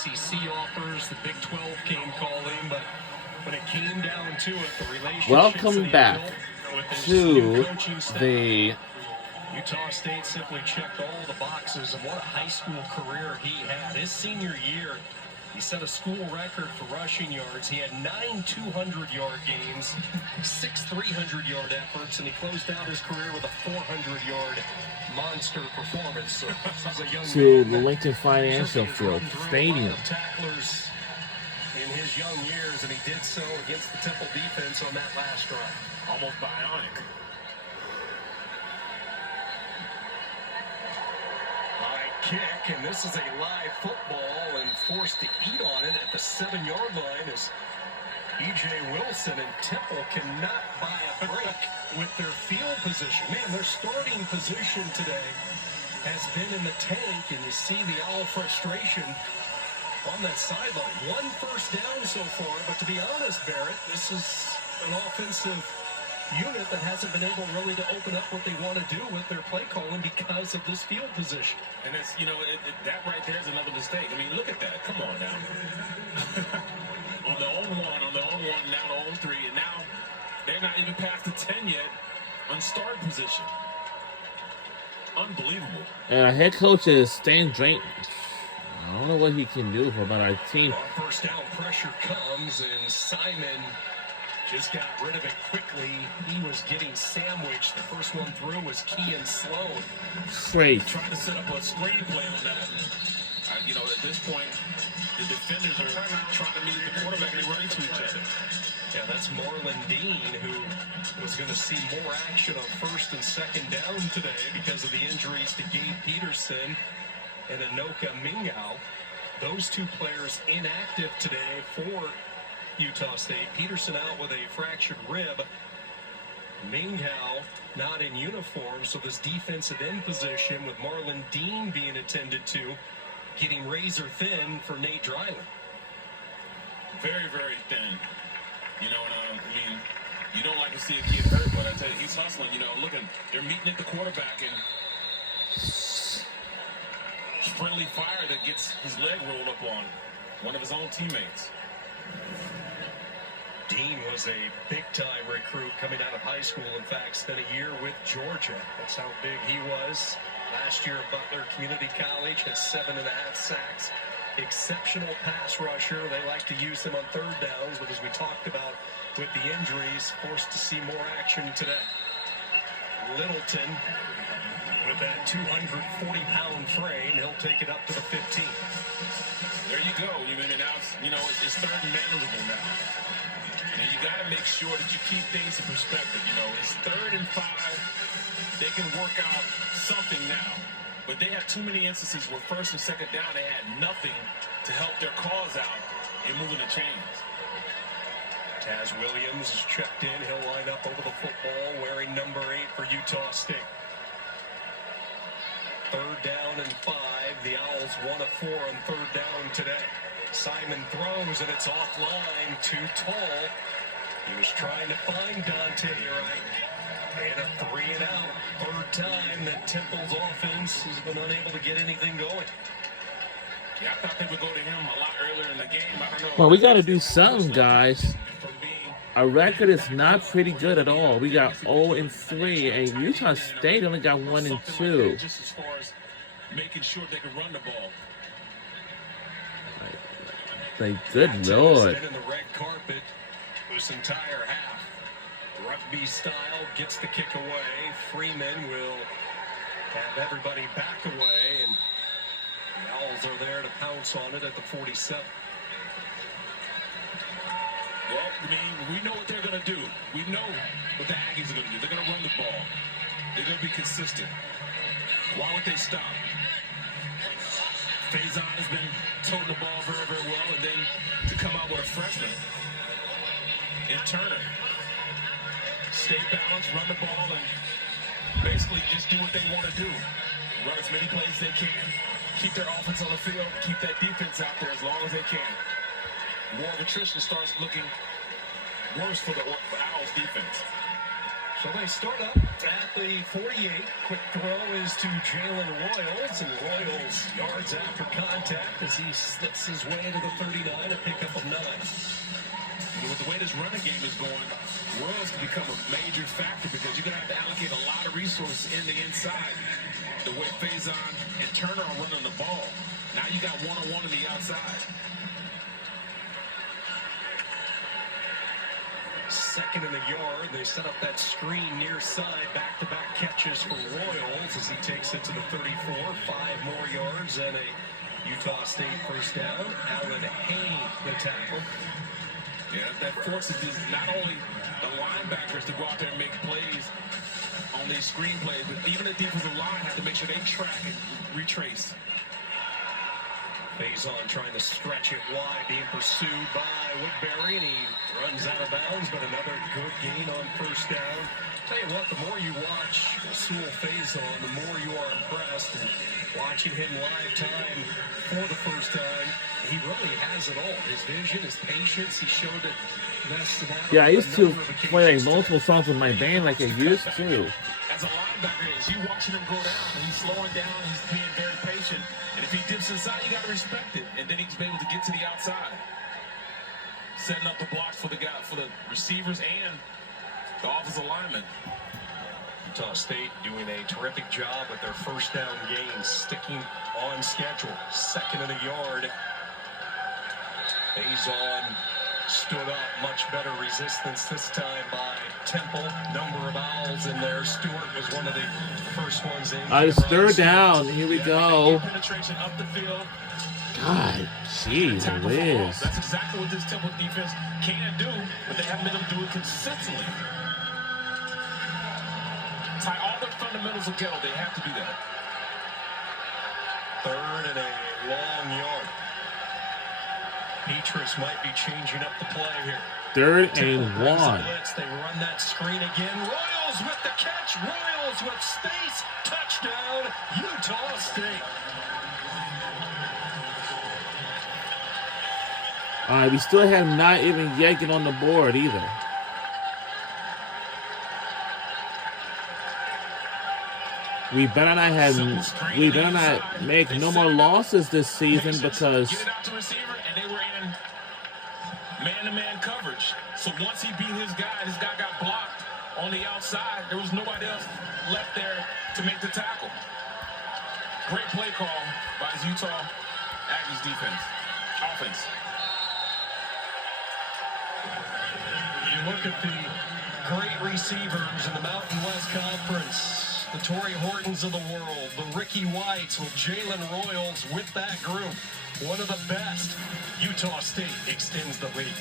ACC offers, the Big 12 came calling, but when it came down to it, the relationship. Welcome back to the Utah State simply checked all the boxes, and what a high school career he had. His senior year, he set a school record for rushing yards. He had 9 200-yard games, 6 300-yard efforts, and he closed out his career with a 400-yard monster performance. So this is a young to man the Lincoln Financial Field Stadium. Tacklers in his young years, and he did so against the Temple defense on that last drive. Almost bionic. Kick, and this is a live football and forced to eat on it at the 7-yard line as E.J. Wilson and Temple cannot buy a break with their field position. Man, their starting position today has been in the tank, and you see the Owl frustration on that sideline. 1 first down so far, but to be honest, Barrett, this is an offensive unit that hasn't been able really to open up what they want to do with their play calling because of this field position. And it's, that right there is another mistake. I mean, look at that. Come on now. on the 0-1, now the 0-3, and now they're not even past the 10 yet on start position. Unbelievable. And our head coach is Stan Drayton. I don't know what he can do for about our team. First down pressure comes, and Simon just got rid of it quickly. He was getting sandwiched. The first one through was Kean Sloan. Great. Trying to set up a screenplay on that. At this point, the defenders are trying to meet the quarterback and run into each other. Yeah, that's Marlon Dean, who was going to see more action on first and second down today because of the injuries to Gabe Peterson and Anoka Mingau. Those two players inactive today for Utah State. Peterson out with a fractured rib. Mingau not in uniform, so this defensive end position with Marlon Dean being attended to, getting razor thin for Nate Dryland. Very, very thin. You don't like to see a kid hurt, but I tell you, he's hustling. Looking, they're meeting at the quarterback, and friendly fire that gets his leg rolled up on one of his own teammates. Dean was a big-time recruit coming out of high school. In fact, spent a year with Georgia. That's how big he was. Last year at Butler Community College, had 7.5 sacks. Exceptional pass rusher. They like to use him on third downs, but as we talked about with the injuries, forced to see more action today. Littleton with that 240-pound frame, he'll take it up to the 15. There you go. It's third and manageable now. And you got to make sure that you keep things in perspective. It's 3rd and 5. They can work out something now. But they have too many instances where first and second down, they had nothing to help their cause out in moving the chains. Taz Williams is checked in. He'll line up over the football wearing number 8 for Utah State. 3rd down and 5. The Owls 1 of 4 on 3rd down today. Simon throws, and it's offline, too tall. He was trying to find Dante Wright. And a 3 and out. 3rd time that Temple's offense has been unable to get anything going. Yeah, I thought they would go to him a lot earlier in the game. I don't know. Well, we got to do something, guys. Our record is not pretty good at all. We got 0-3, and Utah State only got 1-2. Just as far as making sure they can run the ball. Thank good Lord. In the red carpet this entire half. Rugby style gets the kick away. Freeman will have everybody back away, and the Owls are there to pounce on it at the 47. Well, we know what they're going to do. We know what the Aggies are going to do. They're going to run the ball. They're going to be consistent. Why would they stop? Faison has been toting the ball very, very well, and then to come out with a freshman in Turner. Stay balanced, run the ball, and basically just do what they want to do. Run as many plays as they can, keep their offense on the field, keep that defense out there as long as they can. War of attrition starts looking worse for the Owls defense. So they start up at the 48. Quick throw is to Jalen Royals, and Royals yards after contact as he slips his way to the 39, a pickup of 9. And with the way this running game is going, Royals can become a major factor because you're going to have to allocate a lot of resources in the inside. The way Faison and Turner are running the ball. Now you got one-on-one on the outside. Second in the yard. They set up that screen near side. Back-to-back catches for Royals as he takes it to the 34. 5 more yards and a Utah State first down. Allen Hayne, the tackle. Yeah, that forces not only the linebackers to go out there and make plays on these screen plays, but even the defensive line have to make sure they track and retrace. Faison trying to stretch it wide, being pursued by Woodbury, and he runs out of bounds, but another good gain on first down. Tell you what, the more you watch Sewell Faison, the more you are impressed. And watching him live time for the first time, he really has it all. His vision, his patience, he showed it best of all. Yeah, I used to play like multiple songs with my band like I used to. As a linebacker, as you watching him go down, and he's slowing down, he's being very patient. And if he dips inside, you got to respect it. And then he's able to get to the outside, setting up the blocks for the receivers and the offensive linemen. Utah State doing a terrific job with their first down gains, sticking on schedule. Second in the yard. Faison stood up, much better resistance this time by Temple. Number of Owls in there. Stewart was one of the first ones in. It's third down. Here we go. Penetration up the field. God, jeez, Liz. That's exactly what this Temple defense can do, but they haven't been able to do it consistently. Tie all their fundamentals together. They have to do that. Third and a long yard. Petrus might be changing up the play here. Third and 1. They run that screen again. Royals with the catch. Royals with space. Touchdown, Utah State. All right, we still have not even yet get on the board either. We better not make no more losses this season because Get it out to receiver, and they were in man-to-man coverage. So once he beat his guy got blocked on the outside. There was nobody else left there to make the tackle. Great play call by his Utah Aggies offense. You look at the great receivers in the Mountain West Conference. The Torrey Hortons of the world, the Ricky Whites with Jalen Royals with that group. One of the best. Utah State extends the lead.